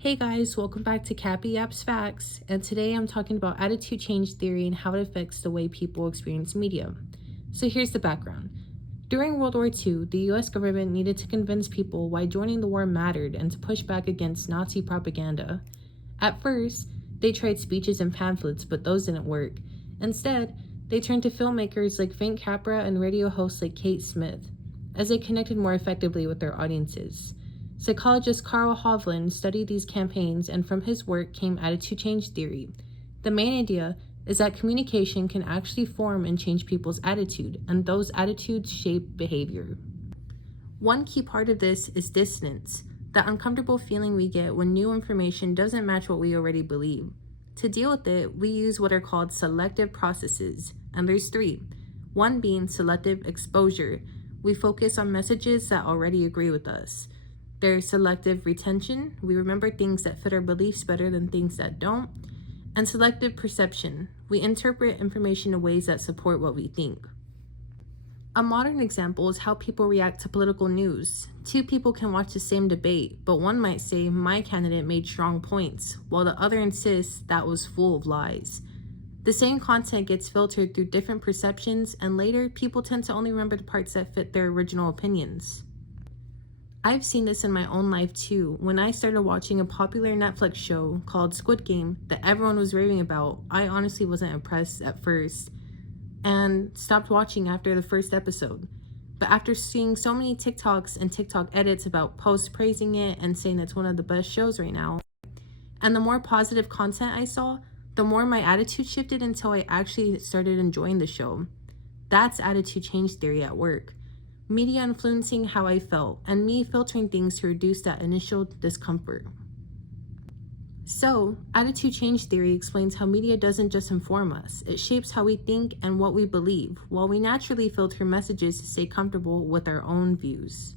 Hey guys, welcome back to Cappy Apps Facts, and today I'm talking about attitude change theory and how it affects the way people experience media. So here's the background. During World War II, the US government needed to convince people why joining the war mattered and to push back against Nazi propaganda. At first, they tried speeches and pamphlets, but those didn't work. Instead, they turned to filmmakers like Frank Capra and radio hosts like Kate Smith, as they connected more effectively with their audiences. Psychologist Carl Hovland studied these campaigns, and from his work came attitude change theory. The main idea is that communication can actually form and change people's attitude, and those attitudes shape behavior. One key part of this is dissonance, the uncomfortable feeling we get when new information doesn't match what we already believe. To deal with it, we use what are called selective processes, and there's three. One being selective exposure. We focus on messages that already agree with us. There's selective retention. We remember things that fit our beliefs better than things that don't. And selective perception. We interpret information in ways that support what we think. A modern example is how people react to political news. Two people can watch the same debate, but one might say, "My candidate made strong points," while the other insists that was full of lies. The same content gets filtered through different perceptions, and later, people tend to only remember the parts that fit their original opinions. I've seen this in my own life too. When I started watching a popular Netflix show called Squid Game that everyone was raving about, I honestly wasn't impressed at first and stopped watching after the first episode. But after seeing so many TikToks and TikTok edits about posts praising it and saying it's one of the best shows right now, and the more positive content I saw, the more my attitude shifted until I actually started enjoying the show. That's attitude change theory at work. Media influencing how I felt, and me filtering things to reduce that initial discomfort. So, attitude change theory explains how media doesn't just inform us, it shapes how we think and what we believe, while we naturally filter messages to stay comfortable with our own views.